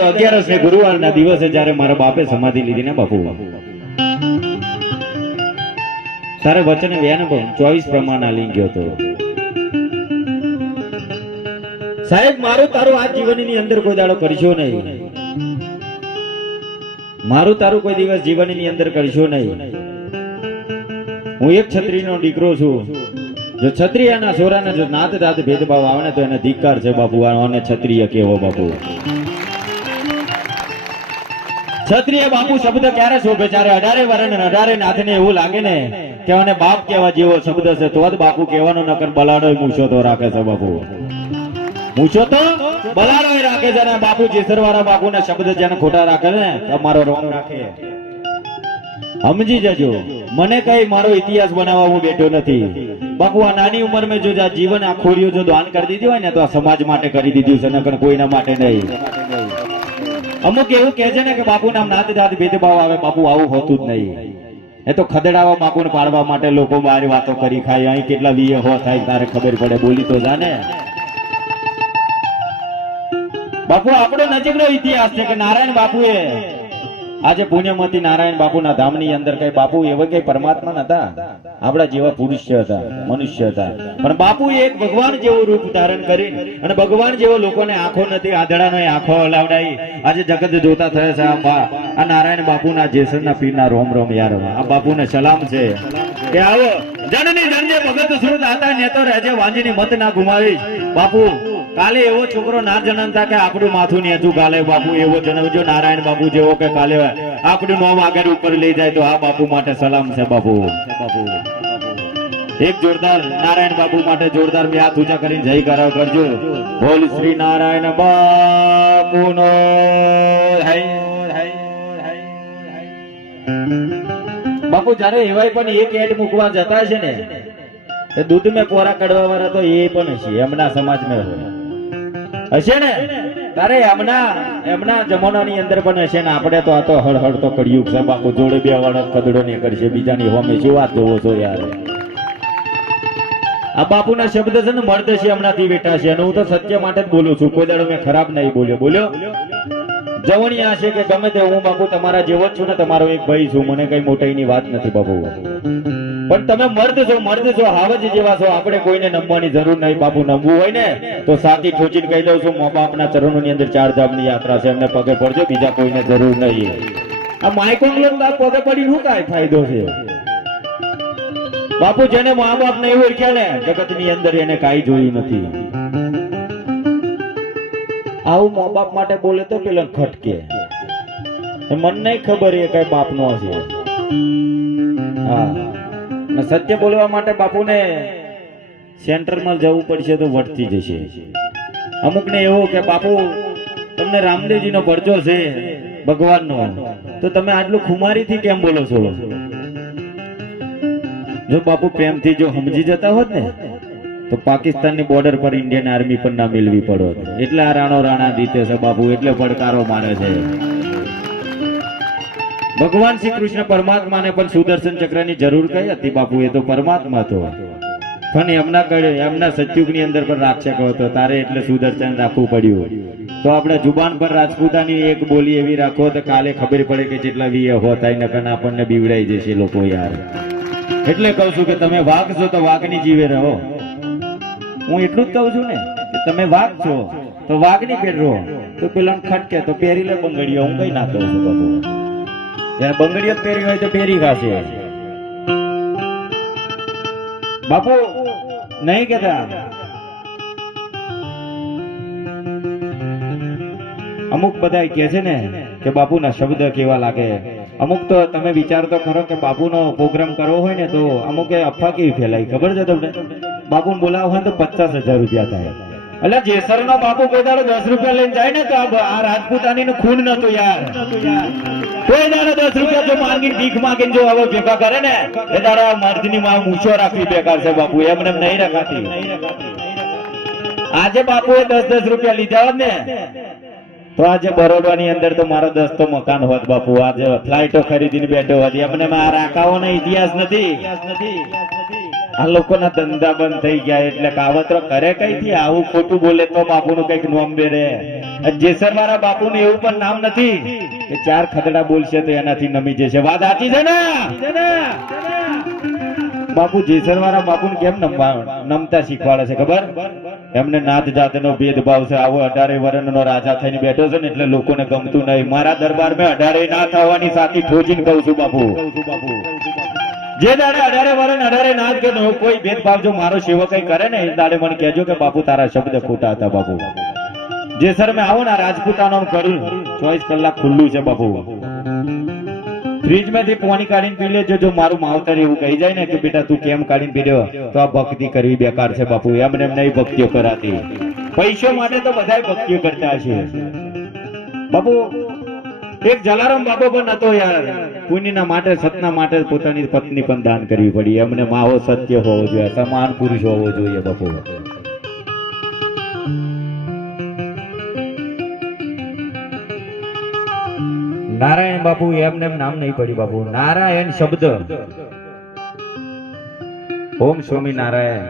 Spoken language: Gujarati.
11 ને ગુરુવારના દિવસે જ્યારે મારા બાપે સમાધિ લીધી ને બાપુ, તારે વચન વ્યાન 24 પ્રમાણ આલી ગયો તો સાહેબ, મારું તારું આ જીવનની અંદર કોઈ દાડો કરશો નહીં, મારું તારું કોઈ દિવસ જીવનની અંદર કરશો નહીં. હું એક ક્ષત્રિયનો દીકરો છું. જો ક્ષત્રિયના સોરાના જો નાત જાત ભેદભાવ આવે ને તો એને ધિક્કાર છે બાપુ. આને ક્ષત્રિય કેવો બાપુ? ક્ષત્રિય બાપુ શબ્દ ક્યારે શોભે? જ્યારે 18 વર્ષ ને 18 નાથને એવું લાગે ને કે મને બાપ કહેવા જેવો શબ્દ છે તો જ બાપુ કહેવાનો, નકર બલાડો મૂછો તો રાખે છે બાપુ. મૂછો તો બલાડો રાખે છે ને બાપુ. જેસરવાળા બાપુ ના શબ્દ જેને ખોટા રાખે ને તમારો રોંગ રાખે. સમજી જજો, મને કઈ મારો ઇતિહાસ બનાવવા હું બેઠો નથી બાપુ. આ નાની ઉંમર મેં જો જીવન આ ખોરીઓ જો દાન કરી દીધી હોય ને તો આ સમાજ માટે કરી દીધું છે, નકર કોઈના માટે નહીં. અમુક એવું કહે છે ને કે બાપુ નામ નાત જાત ભેદભાવ આવે. બાપુ આવું હોતું જ નહીં. એ તો ખદેડાવા બાપુને પાડવા માટે લોકો બહાર વાતો કરી ખાય. અહીં કેટલા વીએ હો થાય તારે ખબર પડે, બોલી તો જાને બાપુ. આપણો નજીકનો ઇતિહાસ છે કે નારાયણ બાપુએ આજે પુણ્યમતી નારાયણ બાપુના ધામની અંદર કઈ બાપુ એવા કઈ પરમાત્મા નતા, આપણા જેવા પુરુષ હતા, મનુષ્ય હતા, પણ બાપુ એક ભગવાન જેવું રૂપ ધારણ કરી અને ભગવાન જેવો લોકોને આંખો નથી, આંધળાનો આંખો હલાવડાવી આજે જગત જોતા થયા છે. આ નારાયણ બાપુના જેસરના પીરના રોમ રોમ યાર. આ બાપુને સલામ છે કે આવો જનની જનજે ભગત સુરત આતા ને તો રહેજે વાંજીની મત ના ગુમાવી. બાપુ કાલે એવો છોકરો ના જન્મતા કે આપણું માથું ને હતું કાલે બાપુ એવો જન્મજો નારાયણ બાપુ જેવો કે કાલે આપણું નોમ આગળ ઉપર લઈ જાય તો આ બાપુ માટે સલામ છે બાપુ. એક જોરદાર નારાયણ બાપુ માટે જોરદાર બે હાથ ઊંચા કરીને જય કરાવ કરજો. બોલ શ્રી નારાયણ બાપુનો બાપુ. જયારે એવાય પણ એક એડ મૂકવા જતા છે ને એ દૂધ મેં પોરા કડવા વાળા તો એ પણ છે એમના સમાજમાં હશે ને. તારે એમના જમાનાની અંદર પણ હશે ને. આપણે તો આ તો હળહળ તો કળિયુગ છે બાપુ. જોડે બે વળત કદડો ને કરશે બીજાની હોમે શું વાત જોવો છો યાર. આ બાપુના શબ્દ છે ને મર્દ છે હમણાંથી બેઠા છે અને હું તો સત્ય માટે જ બોલું છું. કોઈ દાડો મેં ખરાબ નહીં બોલ્યો. જવણિયા છે કે ગમે તે હું બાપુ તમારા જેવો જ છું ને, તમારો એક ભાઈ છું. મને કઈ મોટાઈની વાત નથી બાપુ, પણ તમે મર્દ છો, હાવજ જેવા છો. આપણે કોઈને નમવાની જરૂર નહીં બાપુ. નમવું હોય ને તો સાથી ઠોચીને કહી દઉં છું, મા બાપના ચરણોની અંદર 4 ધામની યાત્રા છે, એમને પગે પડજો, બીજા કોઈને જરૂર નહીં. આ માઇકોંગલો પગે પડી શું કાંઈ ફાયદો છે બાપુ? જેને મા બાપ નહીં ઓળખ્યા ને જગતની અંદર એને કાંઈ જોયું નથી. આવું મા બાપ માટે બોલે તો પેલા ખટકે. મન નહીં ખબર એ કઈ બાપ નો છે. હા, સત્ય બોલવા માટે બાપુને સેન્ટરમાં જવું પડશે તો વટતી જશે. અમુક ને એવું કે બાપુ તમને રામદેવજીનો પરચો છે ભગવાનનો, તો તમે આટલું ખુમારીથી કેમ બોલો છો? જો બાપુ પ્રેમથી જો સમજી જતા હોત ને તો પાકિસ્તાનની બોર્ડર પર ઇન્ડિયન આર્મી પણ ના મેળવી પડોત. એટલે આ રાણા જીતે છે બાપુ, એટલે પડકારો મારે છે. ભગવાન શ્રી કૃષ્ણ પરમાત્માને પણ સુદર્શન ચક્રની જરૂર કઈ હતી બાપુ? એ તો પરમાત્મા હતો, પણ એમના સતયુગની અંદર પણ રાક્ષક હતો. તારે એટલે સુદર્શન રાખવું પડ્યું. તો આપણે જુબાન પર રાજપૂતાની એક બોલી એવી રાખો તો કાલે ખબર પડે કે જેટલા વીએ હોતા ને પણ આપણને બીવડાઈ જશે લોકો યાર. એટલે કહું છું કે તમે વાઘ છો તો વાઘની જીવે રહો. હું એટલું જ કહું છું ને કે તમે વાઘ છો તો વાઘની પેટ રહો. તો પેલા ખટકે તો પહેરી લે બંગડીઓ. હું કઈ ના કહું છું બાપુ. જયારે બંગડીઓ પહેરી હોય તો પહેરી ખાશે બાપુ, નહીં કેતા. અમુક બધા કે છે ને કે બાપુના શબ્દ કેવા લાગે. અમુક તો તમે વિચાર તો ખરો કે બાપુનો પ્રોગ્રામ કરવો હોય ને તો અમુક અફવા કેવી ફેલાય ખબર છે તમને? બાપુ બોલાવો હોય તો 50,000 રૂપિયા થાય. એટલે જેસર નો બાપુ કોઈ દાડો 10 રૂપિયા લઈને જાય ને તો આ રાજપૂતાની નું ખૂન નતું યાર. કોઈ દાડો 10 રૂપિયા જો માંગીને ભીખ માંગીને જો હવે ભેગા કરે ને એ દાડો મર્દની માં મૂછો રાખવી બેકાર છે બાપુ. એમને નહીં રખાતી. આજે બાપુએ 10-10 રૂપિયા લીધા હોત ને તો આજે બરોડાની અંદર તો મારો 10 તો મકાન હોત બાપુ. આજે ફ્લાઇટો ખરીદીને બેઠો હોત. એમને આ રાખાઓનો ઇતિહાસ નથી. આ લોકોના ધંધા બંધ થઈ ગયા એટલે કાવતરો કરે કઈથી આવું ખોટું બોલે તો બાપુનું કઈક નોમ બેરે. જેસર વાળા બાપુનું એવું પણ નામ નથી કે ચાર ખદડા બોલશે તો એનાથી નમી જશે. વાત સાચી છે ને? બાપુ જેસર વાળા બાપુને કેમ નમતા શીખવાડે છે ખબર? એમને નાત જાતનો ભેદભાવ છે. આવો 18 વર્ષનો રાજા થઈને બેઠો છે ને એટલે લોકોને ગમતું નહીં. મારા દરબારમાં 18 ના થવાની સાથી ઠોજીને કહું છું બાપુ. જે દાડે 18 વર્ષ 18 નાચ કે કોઈ ભેદભાવ જો મારો સેવક કઈ કરે ને એ દાડે મને કહેજો કે બાપુ તારા શબ્દ ખોટા હતા બાપુ. જેસર મેં આવો ને રાજપૂતાનો કરું 24 કલાક ખુલ્લું છે બાપુ. ફ્રીજ માંથી પાણી કાઢીને પી લેજો. જો મારું માવતર એવું કહી જાય ને કે બેટા તું કેમ કાઢીને પી રહ્યો તો આ ભક્તિ કરવી બેકાર છે બાપુ. એમને નહીં ભક્તિઓ કરાતી. પૈસો માટે તો બધા ભક્તિઓ કરતા છે બાપુ. એક જલારામ બાપુ પણ હતો યાર. પુણ્યના માટે સતના માટે પોતાની પત્ની પણ દાન કરવી પડી. એમને માવો સત્ય હોવો જોઈએ, સમાન પુરુષ હોવો જોઈએ બાપુ. નારાયણ બાપુ એમને નામ નહીં પડ્યું બાપુ. નારાયણ શબ્દ. ઓમ સ્વામી નારાયણ.